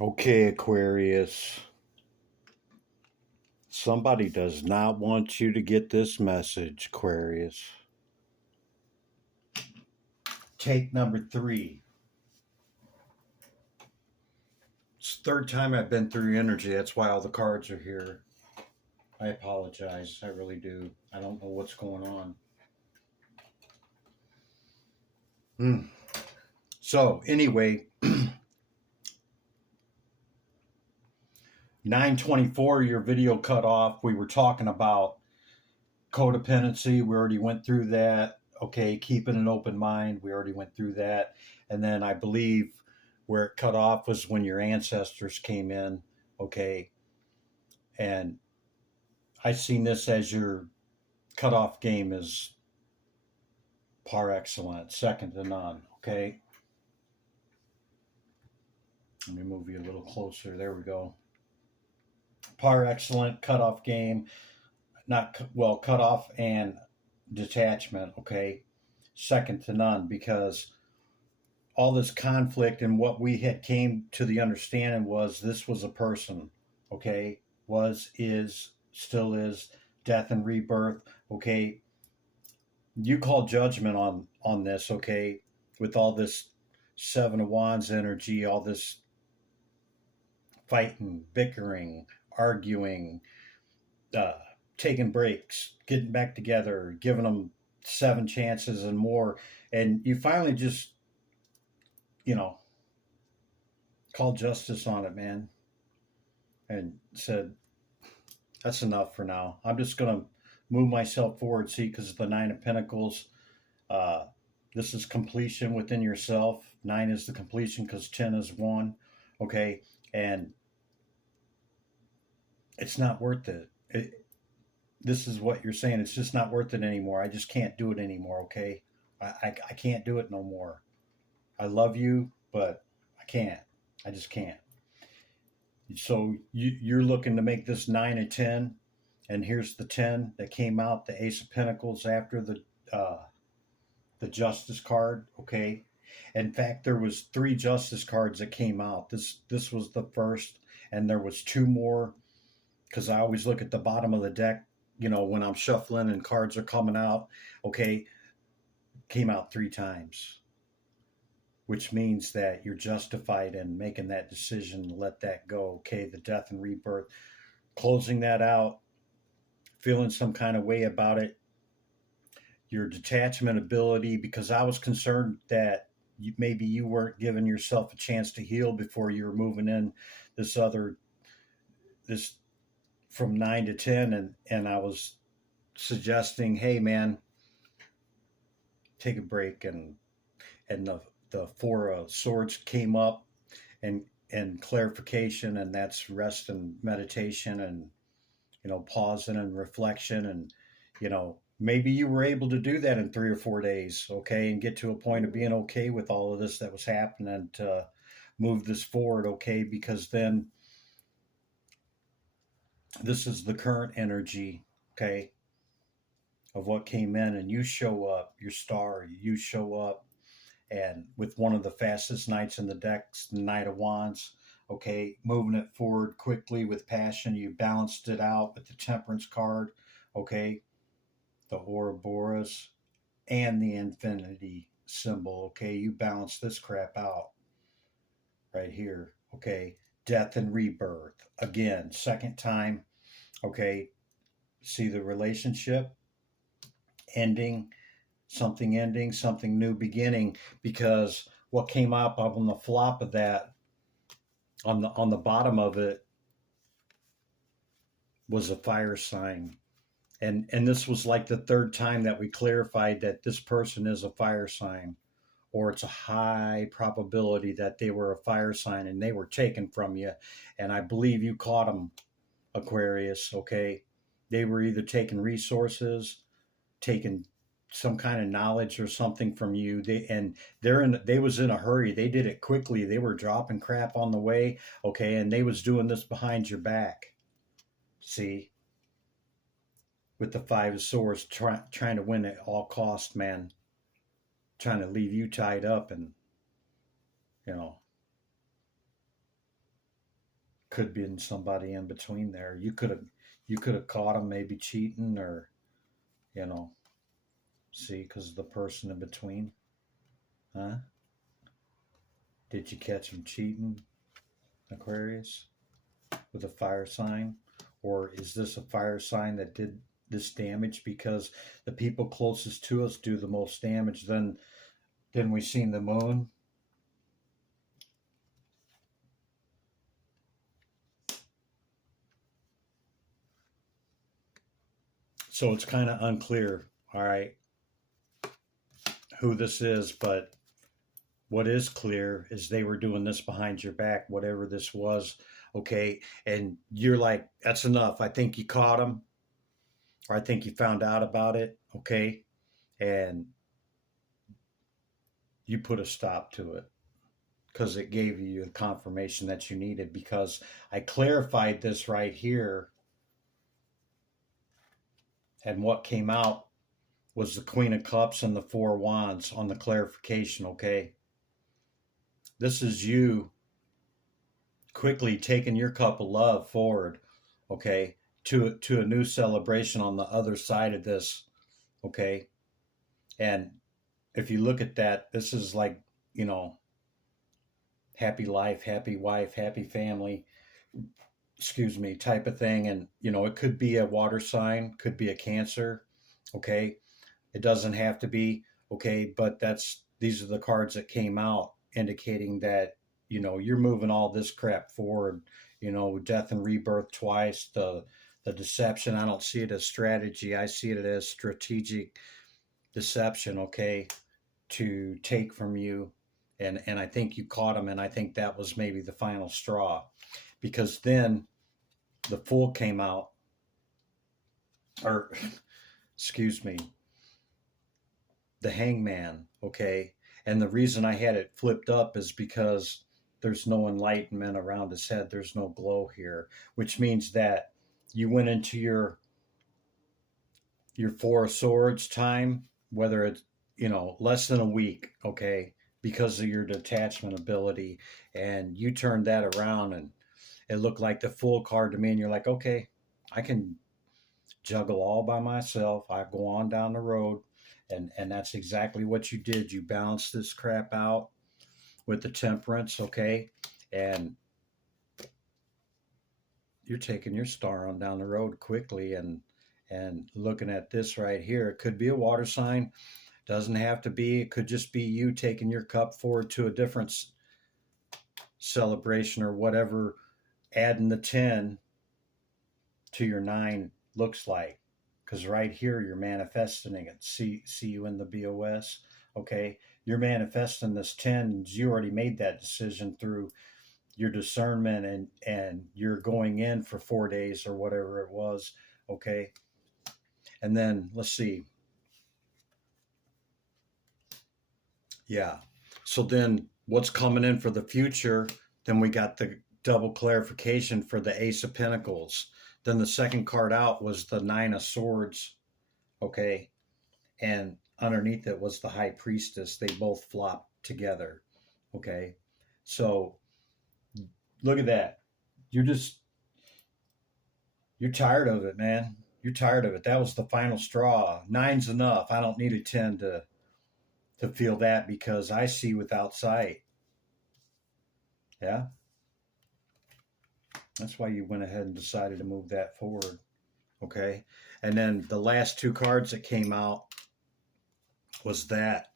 Okay, Aquarius. Somebody does not want you to get this message, Aquarius. Take number 3. It's the third time I've been through energy. That's why all the cards are here. I apologize. I really do. I don't know what's going on. So, anyway, 924, your video cut off. We were talking about codependency. We already went through that. Okay, keeping an open mind. We already went through that. And then I believe where it cut off was when your ancestors came in. Okay. And I seen this as your cutoff game is par excellence, second to none. Okay. Let me move you a little closer. There we go. Par excellent cutoff game, not well, cutoff and detachment. Okay. Second to none, because all this conflict and what we had came to the understanding was this was a person. Okay. Was, is, still is, death and rebirth. Okay. You call judgment on this. Okay. With all this Seven of Wands energy, all this fighting, bickering, arguing, uh, taking breaks, getting back together, giving them 7 chances and more. And you finally just, you know, called justice on it, man, and said, that's enough for now. I'm just going to move myself forward. See, because the Nine of Pentacles, uh, this is completion within yourself. 9 is the completion because 10 is 1. Okay. And it's not worth it. This is what you're saying. It's just not worth it anymore. I just can't do it anymore. Okay. I can't do it no more. I love you, but I can't. I just can't. So you're looking to make this 9 a 10, and here's the 10 that came out, the Ace of Pentacles after the Justice card. Okay. In fact, there was 3 Justice cards that came out. This was the first, and there was 2 more, because I always look at the bottom of the deck, when I'm shuffling and cards are coming out. Okay. Came out 3 times, which means that you're justified in making that decision to let that go. Okay. The death and rebirth, closing that out, feeling some kind of way about it, your detachment ability, because I was concerned that maybe you weren't giving yourself a chance to heal before you were moving in this from 9 to 10. And I was suggesting, hey man, take a break. And the 4 of Swords came up, and clarification, and that's rest and meditation, and pausing and reflection. And maybe you were able to do that in 3 or 4 days. Okay. And get to a point of being okay with all of this that was happening, to move this forward. Okay. Because then this is the current energy. Okay. Of what came in, and you show up, your star, you show up, and with one of the fastest knights in the decks, the Knight of Wands. Okay, moving it forward quickly with passion. You balanced it out with the Temperance card. Okay, the Ouroboros and the Infinity symbol. Okay, you balance this crap out right here. Okay, death and rebirth. Again, second time. Okay, see the relationship ending, something new beginning, because what came up on the flop of that, on the bottom of it, was a fire sign. And this was like the third time that we clarified that this person is a fire sign, or it's a high probability that they were a fire sign and they were taken from you. And I believe you caught them, Aquarius. Okay, they were either taking resources, taking some kind of knowledge or something from you. They was in a hurry. They did it quickly. They were dropping crap on the way. Okay, and they was doing this behind your back. See, with the 5 of Swords, trying to win at all cost, man. Trying to leave you tied up, and you know could be in somebody in between there. You could have caught them maybe cheating, or you know, see, because the person in between, huh? Did you catch them cheating, Aquarius, with a fire sign? Or is this a fire sign that did this damage? Because the people closest to us do the most damage. Then we seen the moon. So it's kind of unclear, all right, who this is, but what is clear is they were doing this behind your back, whatever this was, okay? And you're like, that's enough. I think you caught him, or I think you found out about it, okay? And you put a stop to it because it gave you the confirmation that you needed. Because I clarified this right here, and what came out was the Queen of Cups and the Four Wands on the clarification, okay? This is you quickly taking your cup of love forward, okay, to a new celebration on the other side of this, okay? And if you look at that, this is like, you know, happy life, happy wife, happy family, excuse me, type of thing. And, you know, it could be a water sign, could be a Cancer, okay? It doesn't have to be, okay, but these are the cards that came out indicating that, you know, you're moving all this crap forward, you know, death and rebirth twice, the deception. I don't see it as strategy. I see it as strategic deception, okay, to take from you. And I think you caught him, and I think that was maybe the final straw, because then the Fool came out, or excuse me, the Hangman, okay? And the reason I had it flipped up is because there's no enlightenment around his head. There's no glow here, which means that you went into your Four of Swords time, whether it's, you know, less than a week, okay, because of your detachment ability, and you turned that around, and it looked like the Fool card to me, and you're like, okay, I can juggle all by myself. I go on down the road, and that's exactly what you did. You balanced this crap out with the Temperance, okay, and you're taking your star on down the road quickly. And looking at this right here, it could be a water sign, doesn't have to be. It could just be you taking your cup forward to a different celebration or whatever, adding the 10 to your 9 looks like. Because right here you're manifesting it. See you in the BOS, okay? You're manifesting this 10. You already made that decision through your discernment, and you're going in for 4 days or whatever it was, okay? And then let's see. Yeah. So then what's coming in for the future? Then we got the double clarification for the Ace of Pentacles. Then the second card out was the Nine of Swords, okay? And underneath it was the High Priestess. They both flopped together, okay? So look at that. You're tired of it, man. You're tired of it. That was the final straw. 9's enough. I don't need a 10 to feel that, because I see without sight. Yeah. That's why you went ahead and decided to move that forward. Okay. And then the last 2 cards that came out was that,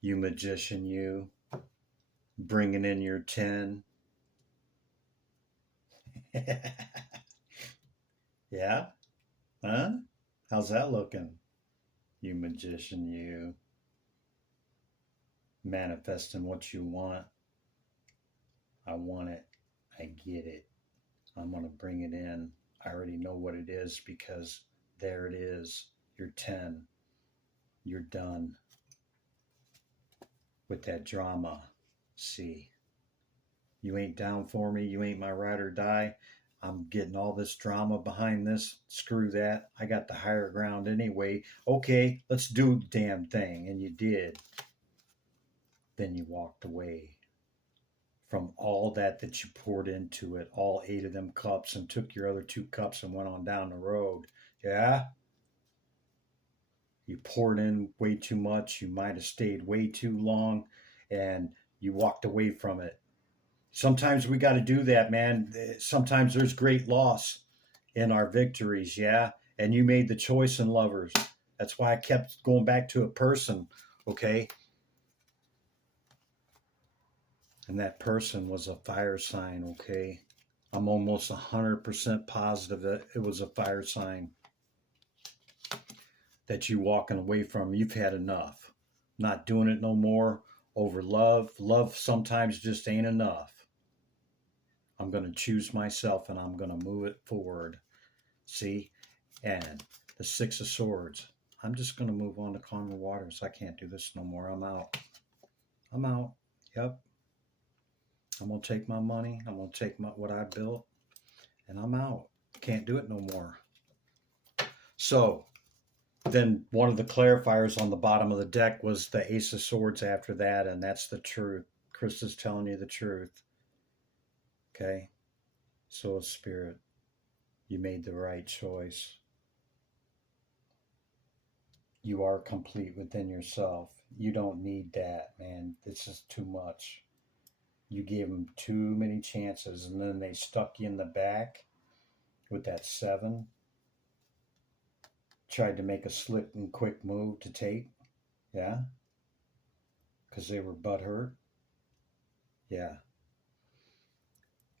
you magician, you bringing in your 10. Yeah. Huh? How's that looking? You magician, you manifesting what you want. I want it. I get it. I'm going to bring it in. I already know what it is, because there it is. You're 10. You're done with that drama. See, you ain't down for me. You ain't my ride or die. I'm getting all this drama behind this. Screw that. I got the higher ground anyway. Okay, let's do the damn thing. And you did. Then you walked away from all that you poured into it, all 8 of them cups, and took your other 2 cups and went on down the road. Yeah? You poured in way too much. You might have stayed way too long and you walked away from it. Sometimes we got to do that, man. Sometimes there's great loss in our victories. Yeah. And you made the choice in lovers. That's why I kept going back to a person. Okay. And that person was a fire sign. Okay. I'm almost 100% positive that it was a fire sign that you walking away from. You've had enough. Not doing it no more over love. Love sometimes just ain't enough. I'm going to choose myself and I'm going to move it forward. See? And the 6 of Swords. I'm just going to move on to calmer waters. I can't do this no more. I'm out. I'm out. Yep. I'm going to take my money. I'm going to take what I built and I'm out. Can't do it no more. So then one of the clarifiers on the bottom of the deck was the Ace of Swords after that, and that's the truth. Chris is telling you the truth. Okay? So Spirit, you made the right choice. You are complete within yourself. You don't need that, man. This is too much. You gave them too many chances, and then they stuck you in the back with that 7. Tried to make a slick and quick move to take. Yeah? Because they were butthurt. Yeah.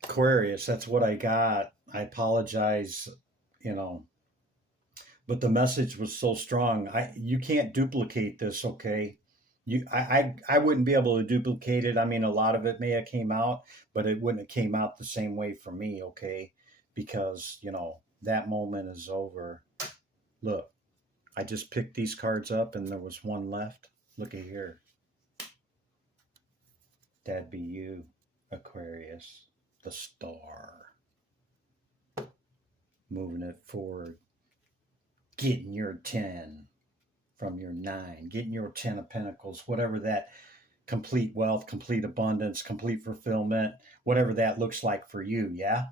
Aquarius, that's what I got. I apologize, you know, but the message was so strong. You can't duplicate this, okay? I wouldn't be able to duplicate it. I mean, a lot of it may have came out, but it wouldn't have came out the same way for me, okay? Because, that moment is over. Look, I just picked these cards up and there was one left. Look at here. That'd be you, Aquarius, the star. Moving it forward. Getting your 10 from your 9. Getting your 10 of Pentacles, whatever that complete wealth, complete abundance, complete fulfillment, whatever that looks like for you, yeah?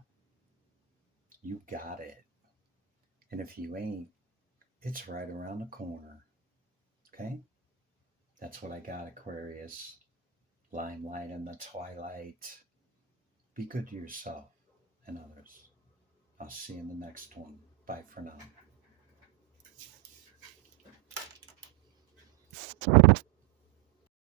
You got it. And if you ain't, it's right around the corner. Okay? That's what I got, Aquarius. Limelight in the twilight. Be good to yourself and others. I'll see you in the next one. Bye for now.